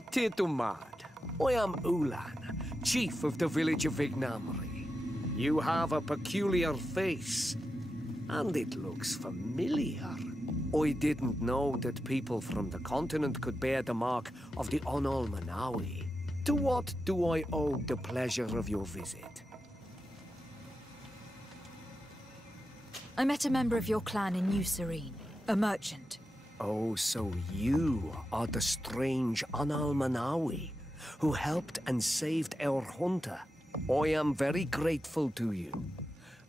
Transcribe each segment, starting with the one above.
Titumad. I am Ulan, chief of the village of Vignamri. You have a peculiar face, and it looks familiar. I didn't know that people from the continent could bear the mark of the Onalmanawi. To what do I owe the pleasure of your visit? I met a member of your clan in New Serene, a merchant. Oh, so you are the strange Onalmanawi who helped and saved our hunter. I am very grateful to you.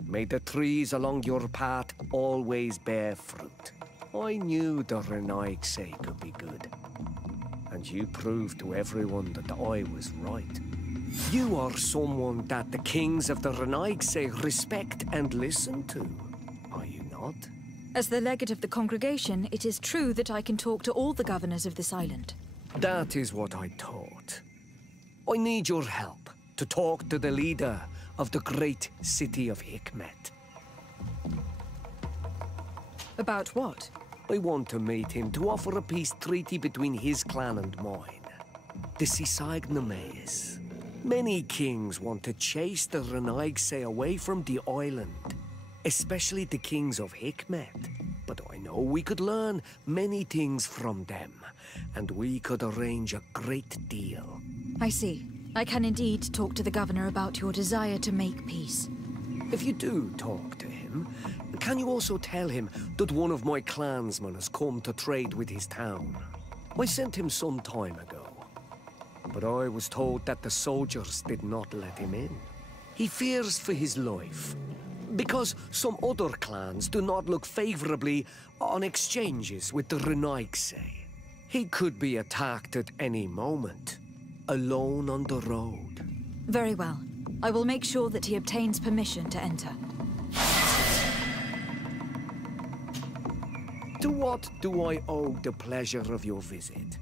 May the trees along your path always bear fruit. I knew the Renaigse could be good. And you proved to everyone that I was right. You are someone that the kings of the Renaigse respect and listen to. Are you not? As the legate of the congregation, it is true that I can talk to all the governors of this island. That is what I thought. I need your help to talk to the leader of the great city of Hikmet. About what? I want to meet him to offer a peace treaty between his clan and mine. The Sisagnames. Many kings want to chase the Renaigse away from the island, especially the kings of Hikmet. But I know we could learn many things from them, and we could arrange a great deal. I see. I can indeed talk to the governor about your desire to make peace. If you do talk to him, can you also tell him that one of my clansmen has come to trade with his town? I sent him some time ago, but I was told that the soldiers did not let him in. He fears for his life, because some other clans do not look favorably on exchanges with the Renaigse. He could be attacked at any moment, alone on the road. Very well. I will make sure that he obtains permission to enter. To what do I owe the pleasure of your visit?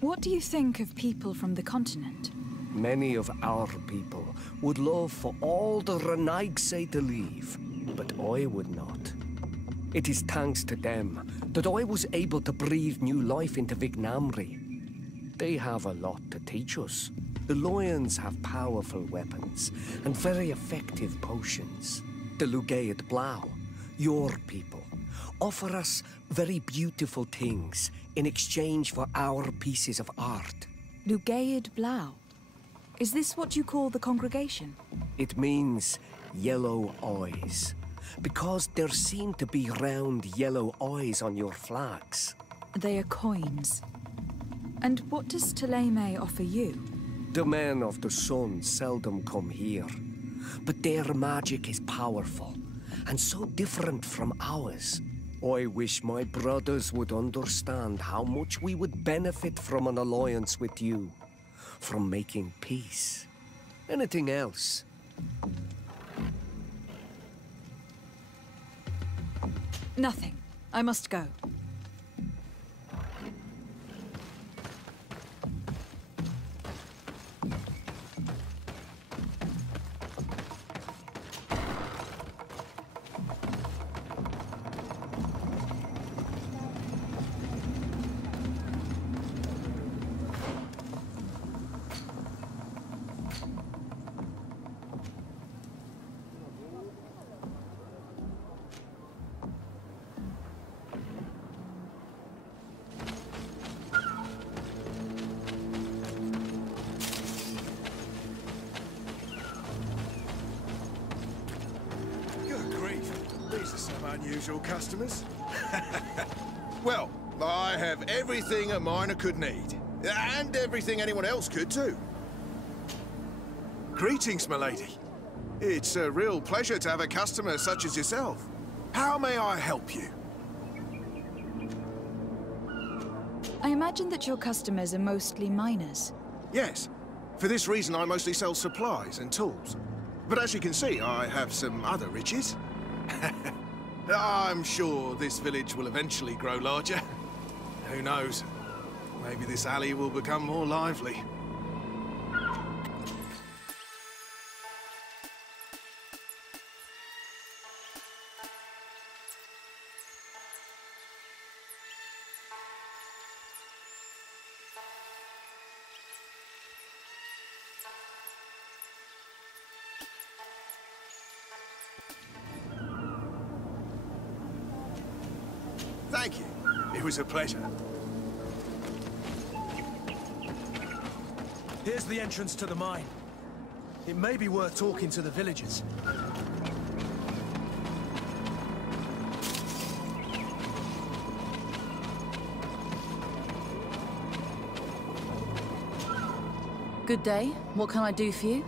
What do you think of people from the continent? Many of our people would love for all the Renaigse to leave, but I would not. It is thanks to them that I was able to breathe new life into Vignamri. They have a lot to teach us. The lions have powerful weapons and very effective potions. The Lugaid Blau, your people, offer us very beautiful things in exchange for our pieces of art. Lugaid Blau? Is this what you call the congregation? It means yellow eyes, because there seem to be round yellow eyes on your flags. They are coins. And what does Taleme offer you? The men of the sun seldom come here, but their magic is powerful and so different from ours. I wish my brothers would understand how much we would benefit from an alliance with you, from making peace. Anything else? Nothing. I must go. Unusual customers. Well, I have everything a miner could need. And everything anyone else could, too. Greetings, milady. It's a real pleasure to have a customer such as yourself. How may I help you? I imagine that your customers are mostly miners. Yes. For this reason, I mostly sell supplies and tools. But as you can see, I have some other riches. I'm sure this village will eventually grow larger. Who knows? Maybe this alley will become more lively. Thank you. It was a pleasure. Here's the entrance to the mine. It may be worth talking to the villagers. Good day. What can I do for you?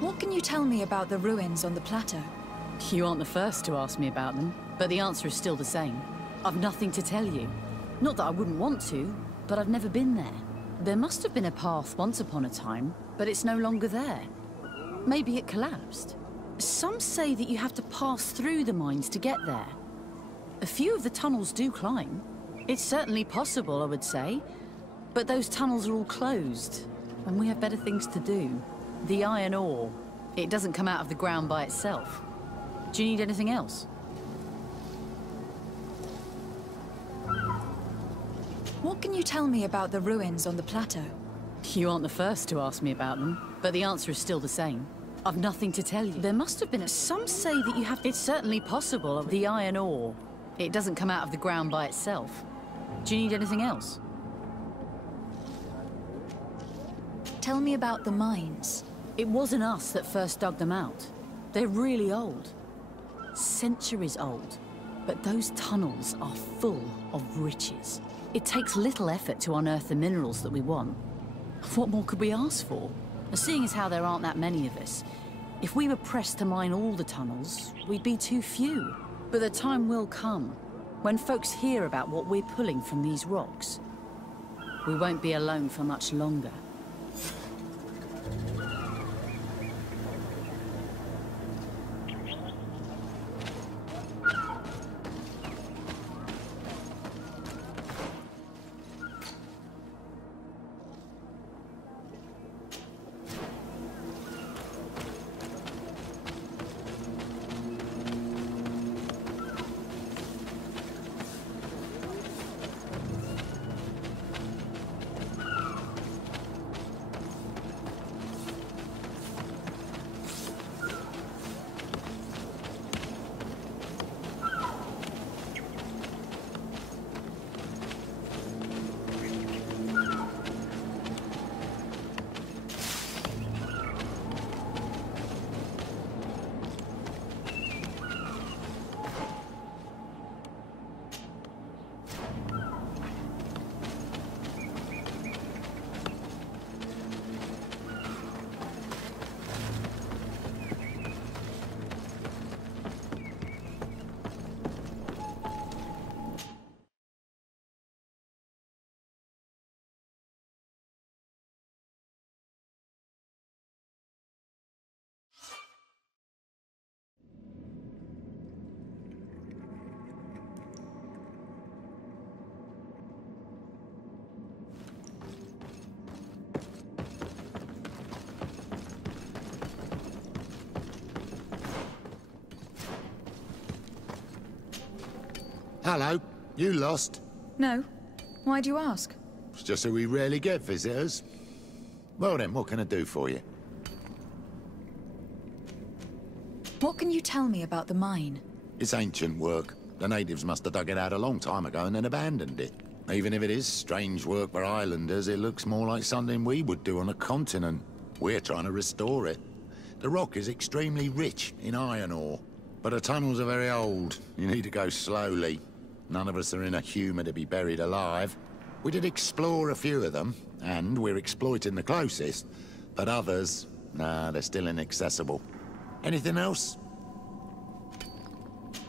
What can you tell me about the ruins on the plateau? You aren't the first to ask me about them, but the answer is still the same. I've nothing to tell you. Not that I wouldn't want to, but I've never been there. There must have been a path once upon a time, but it's no longer there. Maybe it collapsed. Some say that you have to pass through the mines to get there. A few of the tunnels do climb. It's certainly possible, I would say. But those tunnels are all closed, and we have better things to do. The iron ore, it doesn't come out of the ground by itself. Do you need anything else? What can you tell me about the ruins on the plateau? You aren't the first to ask me about them, but the answer is still the same. I've nothing to tell you. There must have been a... Some say that you have... It's certainly possible. The iron ore, it doesn't come out of the ground by itself. Do you need anything else? Tell me about the mines. It wasn't us that first dug them out. They're really old. Centuries old. But those tunnels are full of riches. It takes little effort to unearth the minerals that we want. What more could we ask for? Seeing as how there aren't that many of us, if we were pressed to mine all the tunnels, we'd be too few. But the time will come, when folks hear about what we're pulling from these rocks. We won't be alone for much longer. Hello. You lost? No. Why do you ask? It's just that we rarely get visitors. Well then, what can I do for you? What can you tell me about the mine? It's ancient work. The natives must have dug it out a long time ago and then abandoned it. Even if it is strange work for islanders, it looks more like something we would do on a continent. We're trying to restore it. The rock is extremely rich in iron ore, but the tunnels are very old. You need to go slowly. None of us are in a humour to be buried alive. We did explore a few of them, and we're exploiting the closest. But others, nah, they're still inaccessible. Anything else?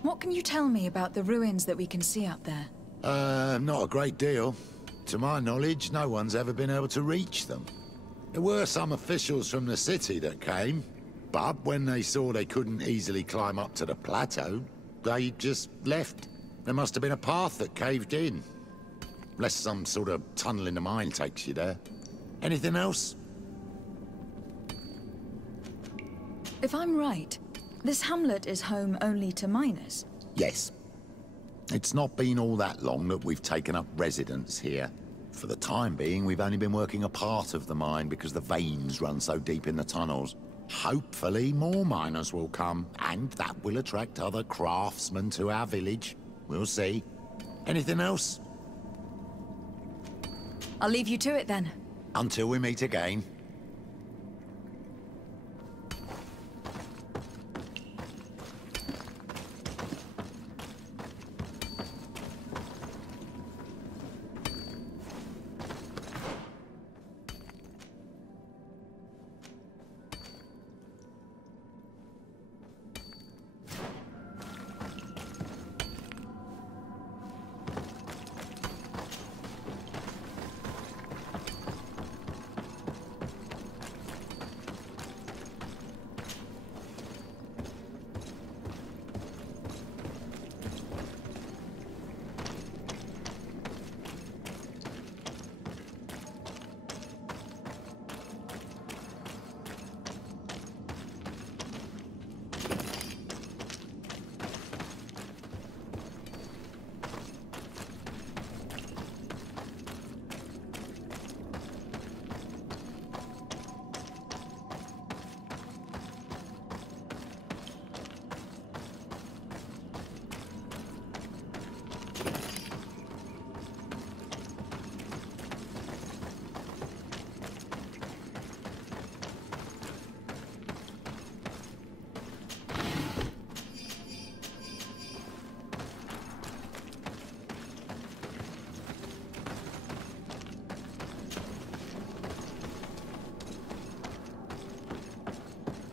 What can you tell me about the ruins that we can see up there? Not a great deal. To my knowledge, no one's ever been able to reach them. There were some officials from the city that came, but when they saw they couldn't easily climb up to the plateau, they just left. There must have been a path that caved in. Unless some sort of tunnel in the mine takes you there. Anything else? If I'm right, this hamlet is home only to miners. Yes. It's not been all that long that we've taken up residence here. For the time being, we've only been working a part of the mine because the veins run so deep in the tunnels. Hopefully more miners will come, and that will attract other craftsmen to our village. We'll see. Anything else? I'll leave you to it then. Until we meet again.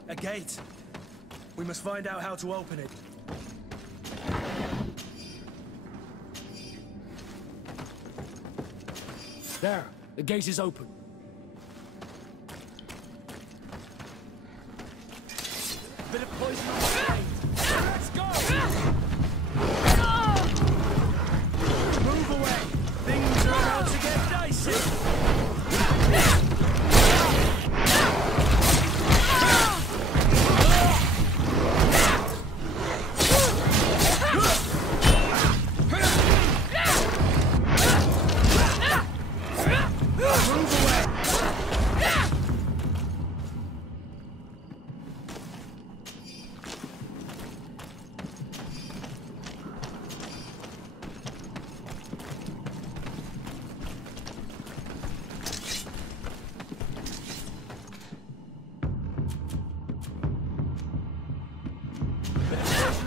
A gate. We must find out how to open it. There, the gate is open. A bit of poison on the gate. Let's go! Move away. Things are about to get dicey.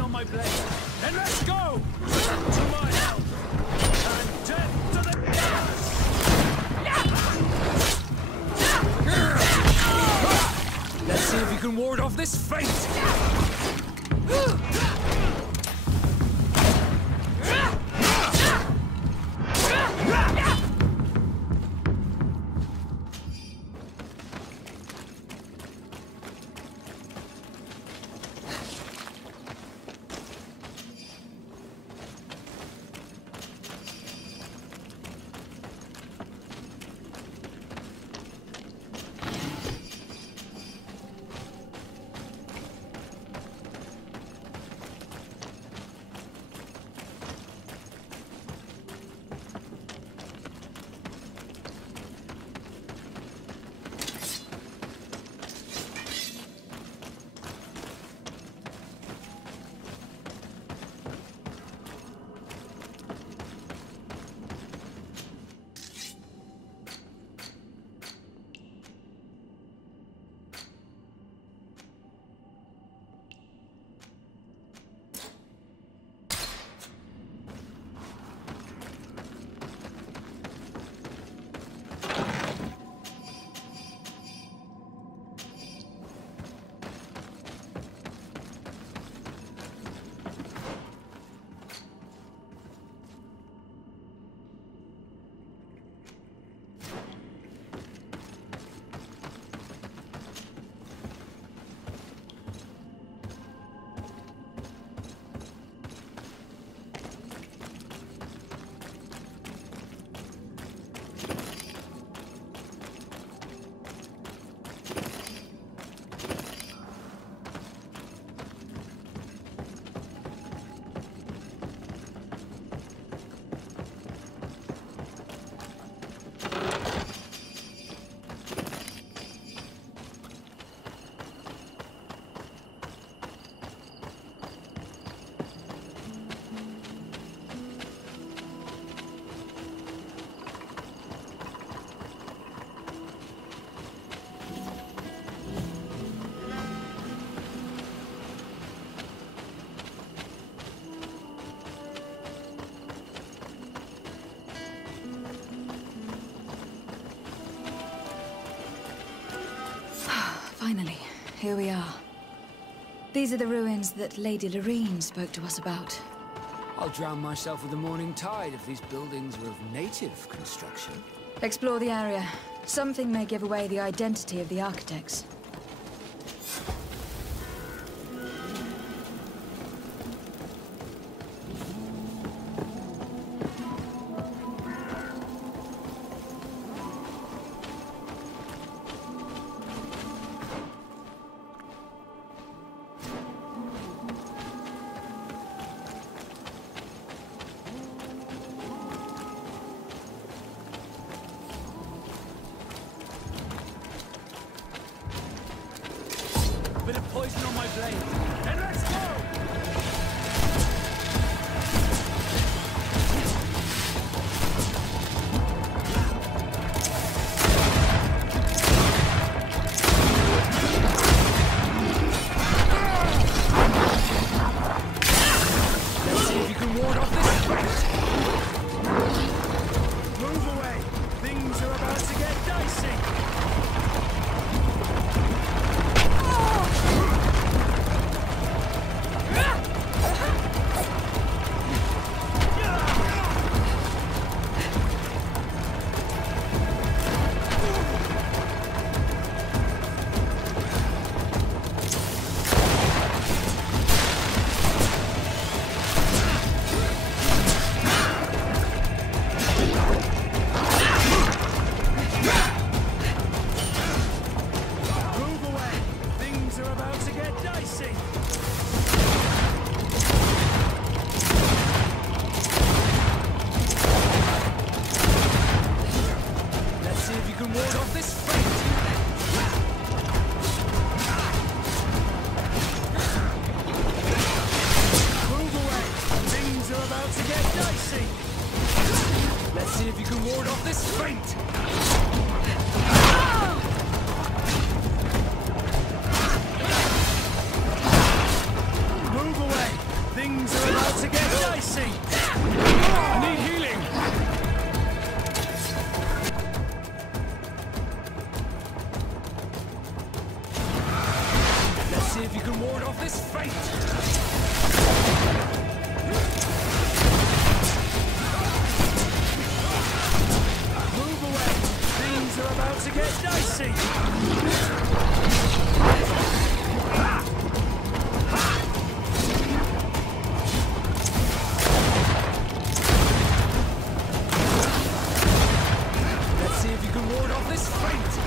On my blade, and let's go! To my help! And death to the Let's see if you can ward off this fate! here we are. These are the ruins that Lady Lorene spoke to us about. I'll drown myself with the morning tide if these buildings were of native construction. Explore the area. Something may give away the identity of the architects. Bit of poison on my blade. And let's go! Let's see if you can ward off this threat. Move away. Things are about to get dicey. Let's see if you can ward off this feint! Move away! Things are about to get dicey! I need healing! Let's see if you can ward off this feint! Are about to get dicey! Let's see if you can ward off this feint!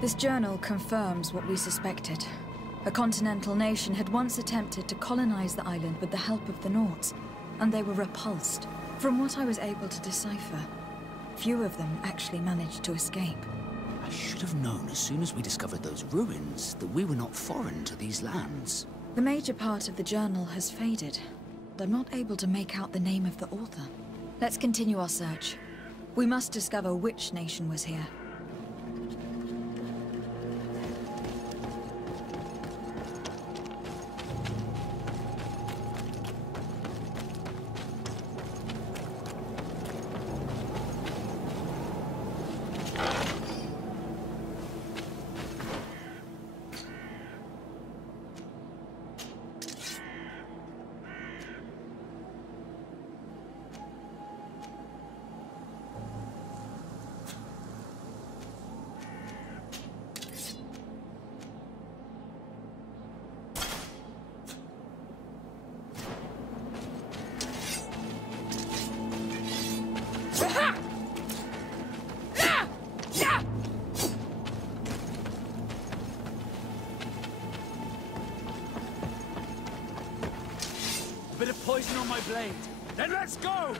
This journal confirms what we suspected. A continental nation had once attempted to colonize the island with the help of the Nords, and they were repulsed. From what I was able to decipher, few of them actually managed to escape. I should have known as soon as we discovered those ruins that we were not foreign to these lands. The major part of the journal has faded. I'm not able to make out the name of the author. Let's continue our search. We must discover which nation was here. Bit of poison on my blade. Then let's go!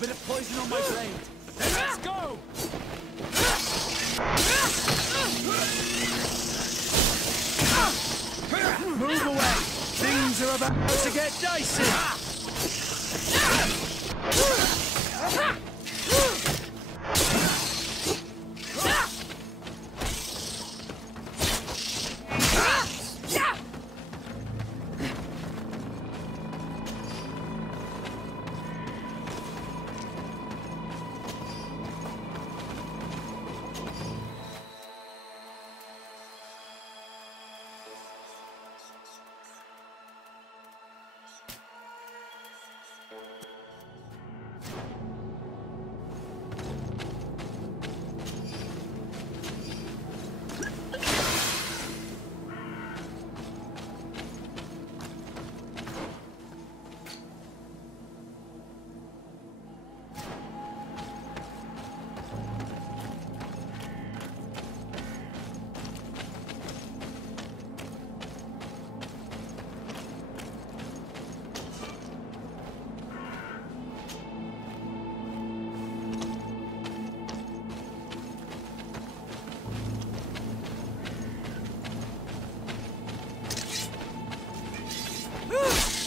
Bit of poison on my blade. Then let's go! Move away! Things are about to get dicey!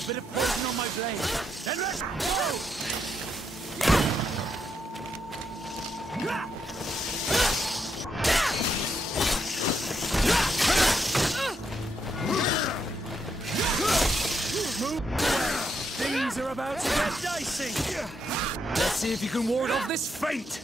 Bit of poison on my blade. Then let's go! Move away. Things are about to get dicey. Let's see if you can ward off this fate.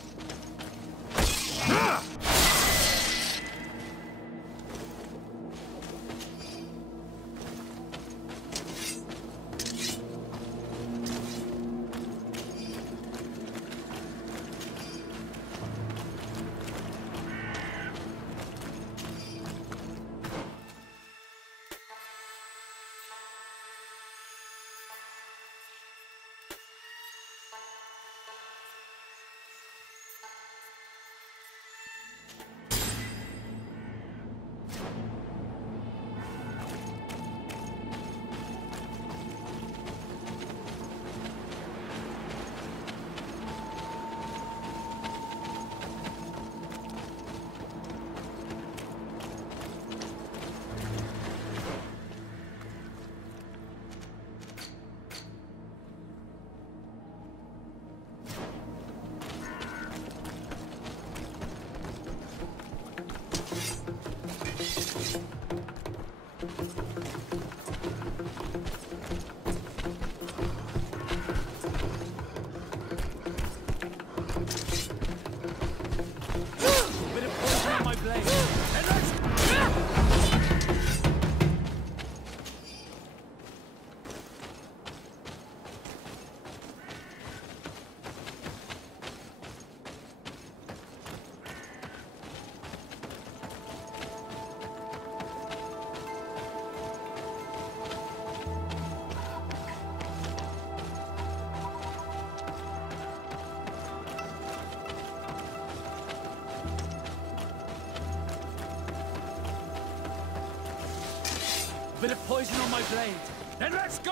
Bit of poison on my blade. Then let's go!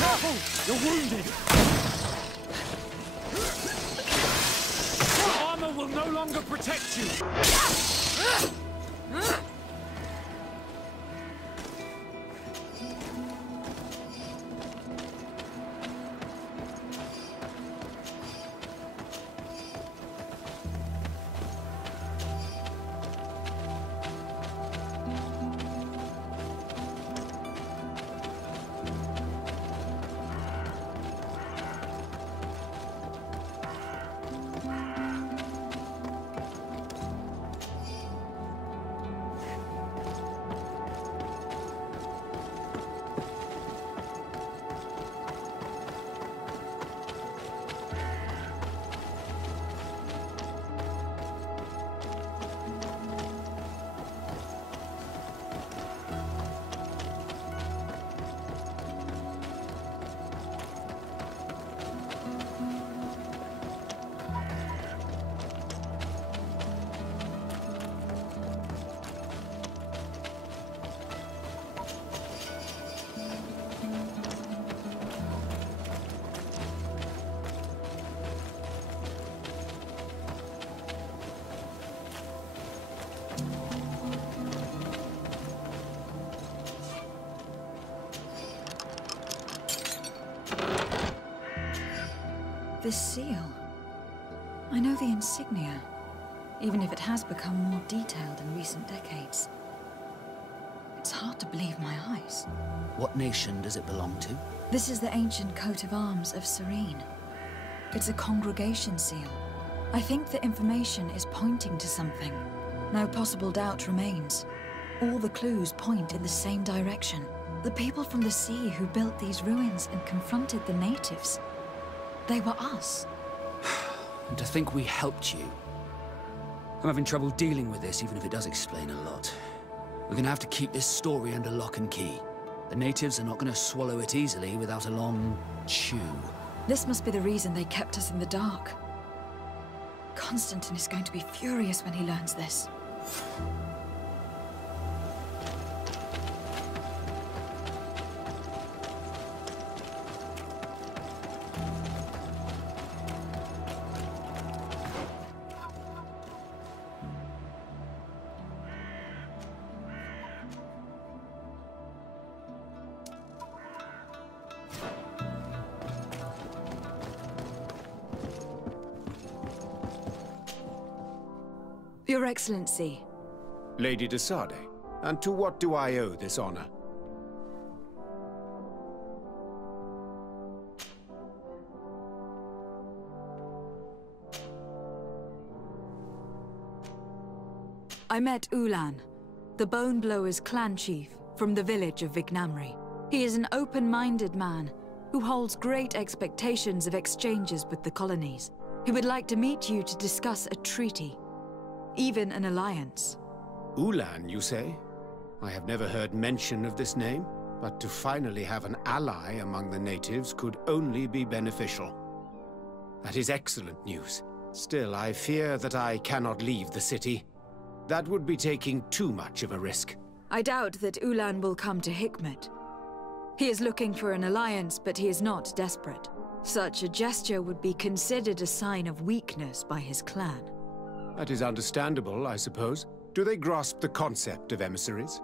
Careful! You're wounded! Will no longer protect you. This seal. I know the insignia, even if it has become more detailed in recent decades. It's hard to believe my eyes. What nation does it belong to? This is the ancient coat of arms of Serene. It's a congregation seal. I think the information is pointing to something. No possible doubt remains. All the clues point in the same direction. The people from the sea who built these ruins and confronted the natives. They were us. And to think we helped you. I'm having trouble dealing with this, even if it does explain a lot. We're gonna have to keep this story under lock and key. The natives are not gonna swallow it easily without a long chew. This must be the reason they kept us in the dark. Constantine is going to be furious when he learns this. Your Excellency. Lady de Sade, and to what do I owe this honor? I met Ulan, the Bone Blowers clan chief from the village of Vignamri. He is an open-minded man who holds great expectations of exchanges with the colonies. He would like to meet you to discuss a treaty. Even an alliance. Ulan, you say? I have never heard mention of this name, but to finally have an ally among the natives could only be beneficial. That is excellent news. Still, I fear that I cannot leave the city. That would be taking too much of a risk. I doubt that Ulan will come to Hikmet. He is looking for an alliance, but he is not desperate. Such a gesture would be considered a sign of weakness by his clan. That is understandable, I suppose. Do they grasp the concept of emissaries?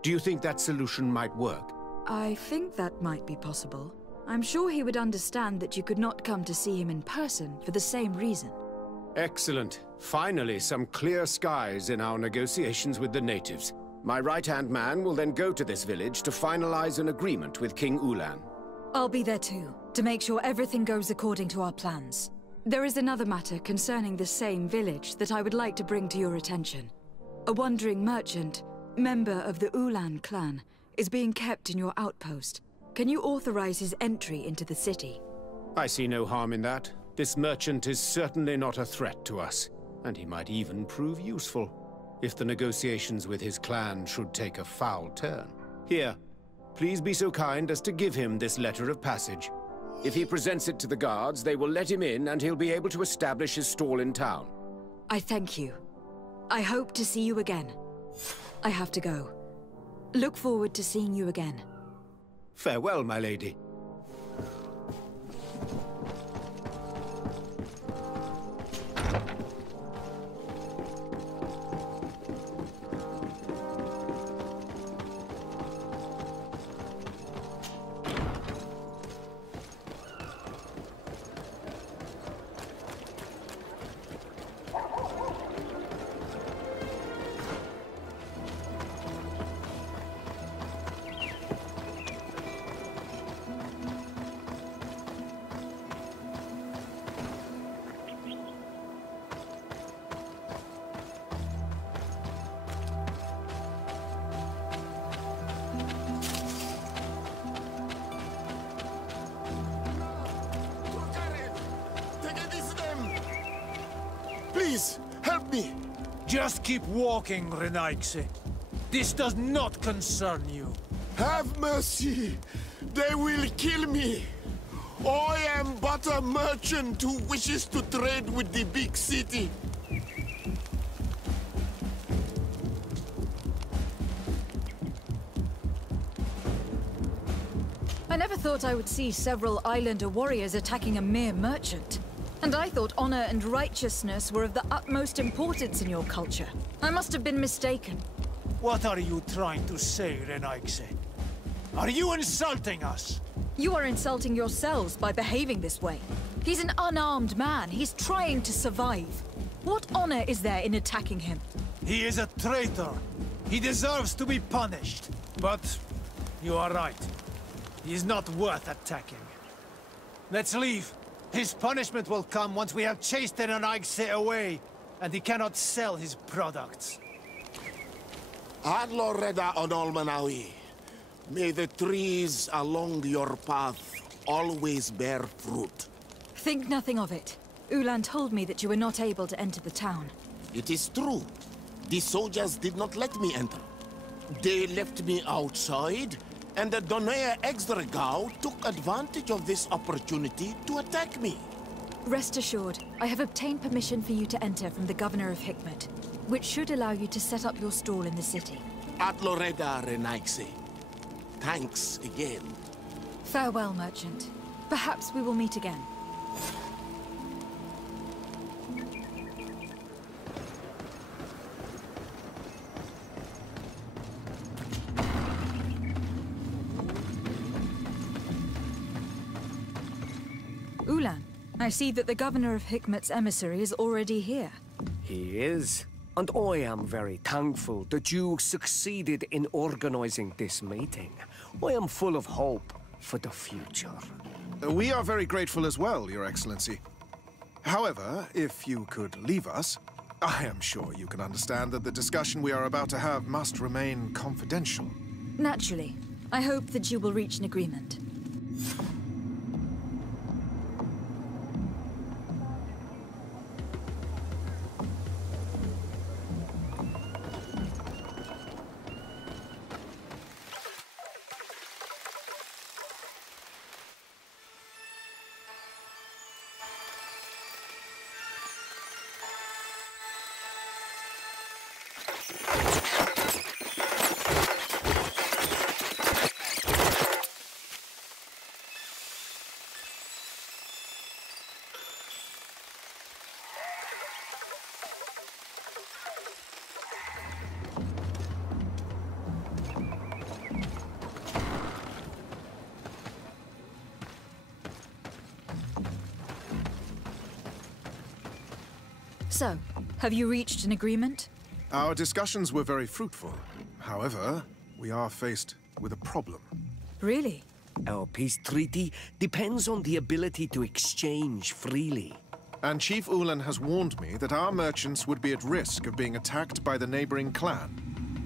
Do you think that solution might work? I think that might be possible. I'm sure he would understand that you could not come to see him in person for the same reason. Excellent. Finally, some clear skies in our negotiations with the natives. My right-hand man will then go to this village to finalize an agreement with King Ulan. I'll be there too, to make sure everything goes according to our plans. There is another matter concerning the same village that I would like to bring to your attention. A wandering merchant, member of the Ulan clan, is being kept in your outpost. Can you authorize his entry into the city? I see no harm in that. This merchant is certainly not a threat to us, and he might even prove useful, if the negotiations with his clan should take a foul turn. Here, please be so kind as to give him this letter of passage. If he presents it to the guards, they will let him in and he'll be able to establish his stall in town. I thank you. I hope to see you again. I have to go. Look forward to seeing you again. Farewell, my lady. Please, help me! Just keep walking, Renaigse. This does not concern you. Have mercy! They will kill me! I am but a merchant who wishes to trade with the big city. I never thought I would see several Islander warriors attacking a mere merchant. And I thought honor and righteousness were of the utmost importance in your culture. I must have been mistaken. What are you trying to say, Renaigse? Are you insulting us? You are insulting yourselves by behaving this way. He's an unarmed man. He's trying to survive. What honor is there in attacking him? He is a traitor. He deserves to be punished. But you are right. He is not worth attacking. Let's leave. His punishment will come once we have chased the Renaigse away, and he cannot sell his products. Adloreda Onolmanawi, may the trees along your path always bear fruit. Think nothing of it. Ulan told me that you were not able to enter the town. It is true. The soldiers did not let me enter. They left me outside, and the Donea Exdragao took advantage of this opportunity to attack me. Rest assured, I have obtained permission for you to enter from the Governor of Hikmet, which should allow you to set up your stall in the city. Atloreda Renaigse. Thanks again. Farewell, merchant. Perhaps we will meet again. Ulan, I see that the Governor of Hikmet's emissary is already here. He is. And I am very thankful that you succeeded in organizing this meeting. I am full of hope for the future. We are very grateful as well, Your Excellency. However, if you could leave us, I am sure you can understand that the discussion we are about to have must remain confidential. Naturally. I hope that you will reach an agreement. So, have you reached an agreement? Our discussions were very fruitful. However, we are faced with a problem. Really? Our peace treaty depends on the ability to exchange freely. And Chief Ulan has warned me that our merchants would be at risk of being attacked by the neighboring clan.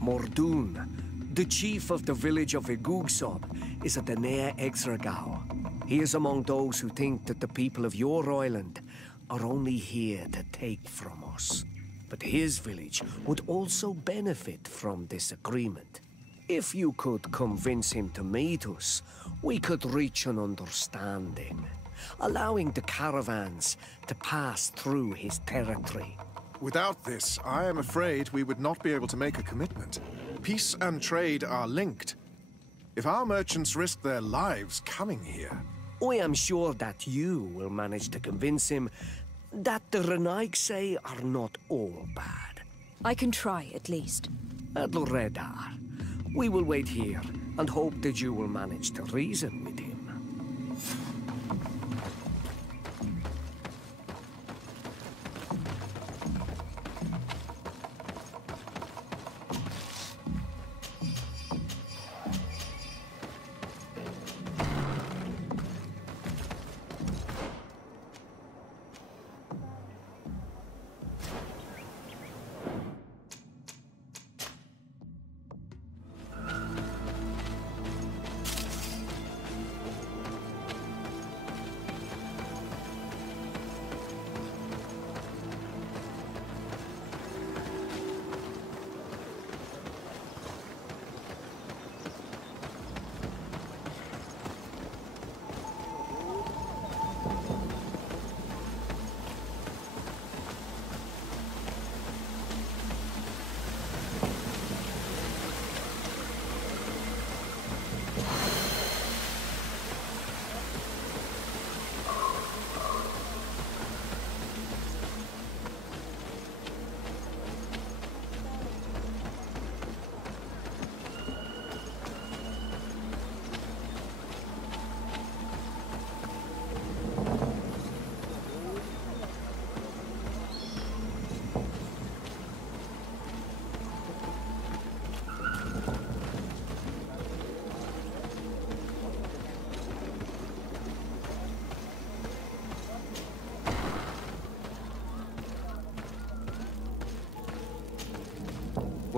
Mordoon, the chief of the village of Igugsob, is a Donea Exdragao. He is among those who think that the people of your island are only here to take from us. But his village would also benefit from this agreement. If you could convince him to meet us, we could reach an understanding, allowing the caravans to pass through his territory. Without this, I am afraid we would not be able to make a commitment. Peace and trade are linked. If our merchants risk their lives coming here... I am sure that you will manage to convince him that the Renaigse are not all bad. I can try, at least. Adloredar, we will wait here and hope that you will manage to reason with him.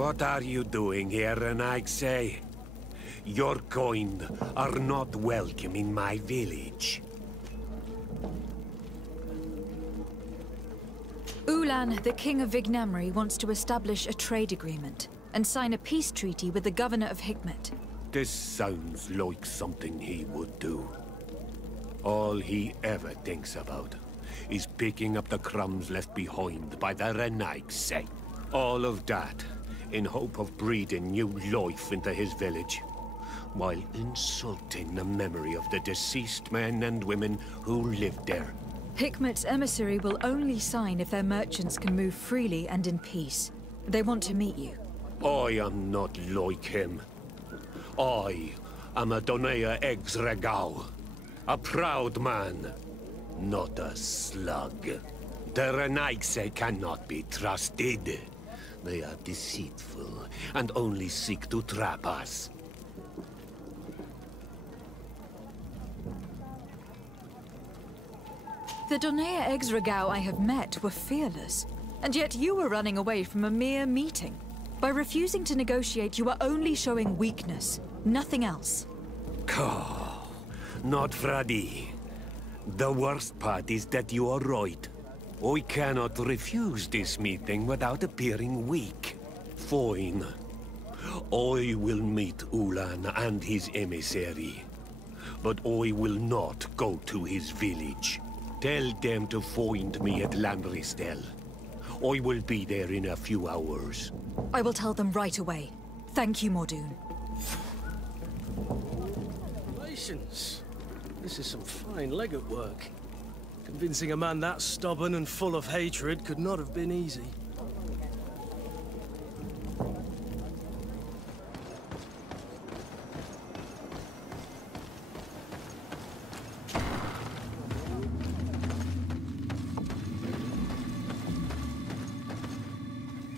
What are you doing here, Renaigse? Your kind are not welcome in my village. Ulan, the king of Vignamri, wants to establish a trade agreement and sign a peace treaty with the governor of Hikmet. This sounds like something he would do. All he ever thinks about is picking up the crumbs left behind by the Renaigse. All of that in hope of breathing new life into his village, while insulting the memory of the deceased men and women who lived there. Hikmet's emissary will only sign if their merchants can move freely and in peace. They want to meet you. I am not like him. I am a Donea Exregau, a proud man, not a slug. The Renaigse cannot be trusted. They are deceitful and only seek to trap us. The Donea Exregau I have met were fearless, and yet you were running away from a mere meeting. By refusing to negotiate, you are only showing weakness, nothing else. Not Freddy. The worst part is that you are right. I cannot refuse this meeting without appearing weak. Fine. I will meet Ulan and his emissary. But I will not go to his village. Tell them to find me at Lanristel. I will be there in a few hours. I will tell them right away. Thank you, Mordoon. Congratulations. This is some fine legate work. Convincing a man that stubborn and full of hatred could not have been easy.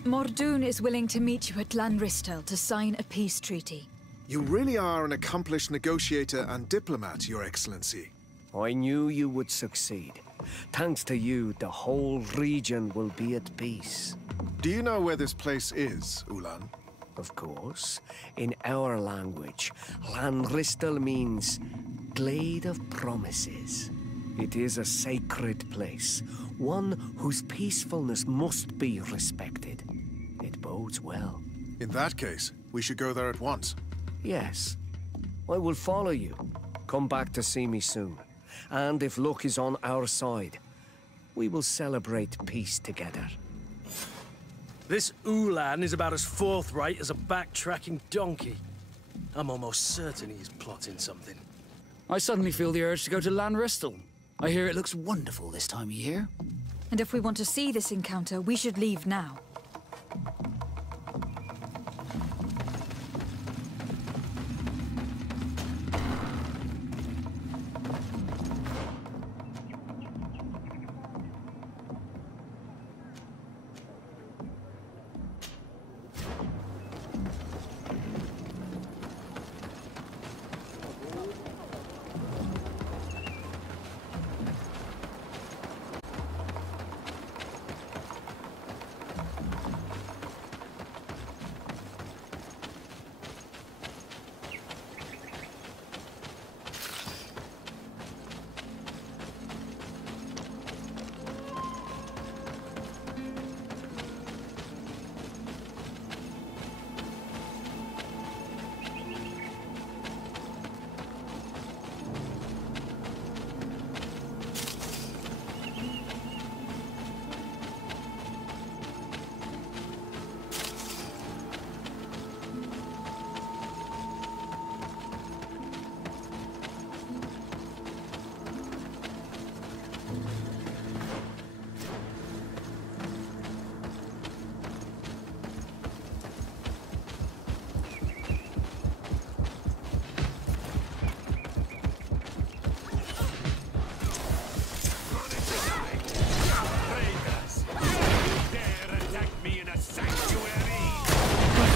Mordoon is willing to meet you at Lanristel to sign a peace treaty. You really are an accomplished negotiator and diplomat, Your Excellency. I knew you would succeed. Thanks to you, the whole region will be at peace. Do you know where this place is, Ulan? Of course. In our language, Lanristel means Glade of Promises. It is a sacred place, one whose peacefulness must be respected. It bodes well. In that case, we should go there at once. Yes. I will follow you. Come back to see me soon. And if luck is on our side, we will celebrate peace together. This Ulan is about as forthright as a backtracking donkey. I'm almost certain he's plotting something. I suddenly feel the urge to go to Lanristel. I hear it looks wonderful this time of year. And if we want to see this encounter, we should leave now.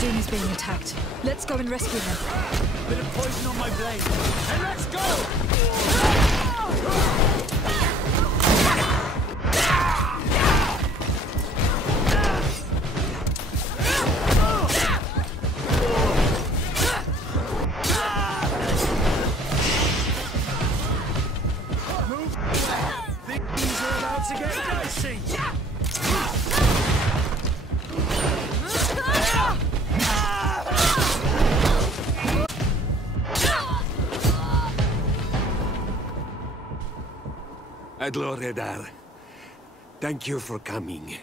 Is being attacked. Let's go and rescue him. Bit of poison on my blade. And let's go! Adloredar, thank you for coming.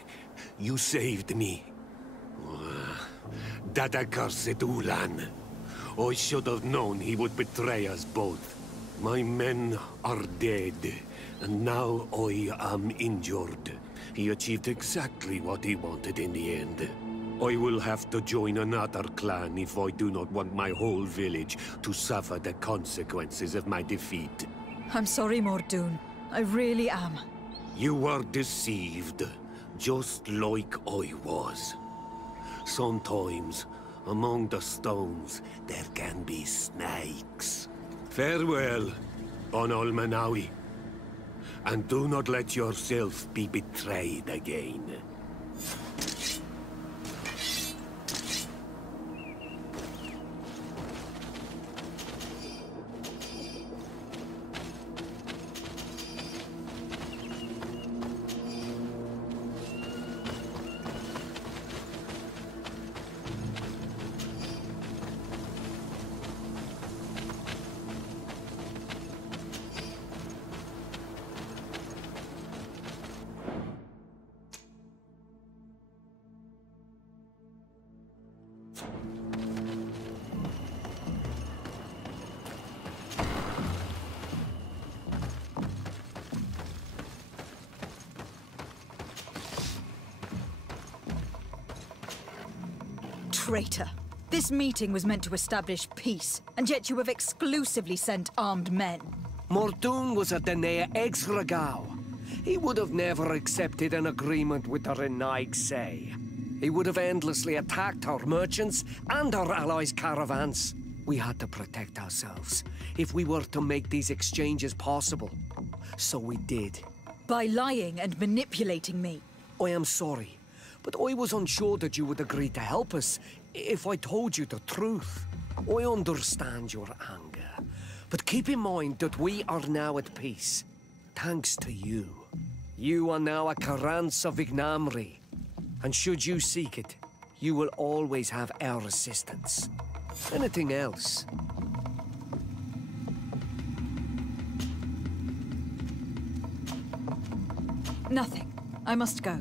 You saved me. That accursed Ulan. I should have known he would betray us both. My men are dead, and now I am injured. He achieved exactly what he wanted in the end. I will have to join another clan if I do not want my whole village to suffer the consequences of my defeat. I'm sorry, Mordoon. I really am. You were deceived, just like I was. Sometimes, among the stones, there can be snakes. Farewell, on Almanawi. And do not let yourself be betrayed again. Traitor. This meeting was meant to establish peace, and yet you have exclusively sent armed men. Mordoon was a Denea ex-Regao. He would have never accepted an agreement with the Renaig. He would have endlessly attacked our merchants and our allies' caravans. We had to protect ourselves if we were to make these exchanges possible. So we did. By lying and manipulating me. I am sorry, but I was unsure that you would agree to help us if I told you the truth. I understand your anger, but keep in mind that we are now at peace, thanks to you. You are now a Karans of Ignamri, and should you seek it, you will always have our assistance. Anything else? Nothing. I must go.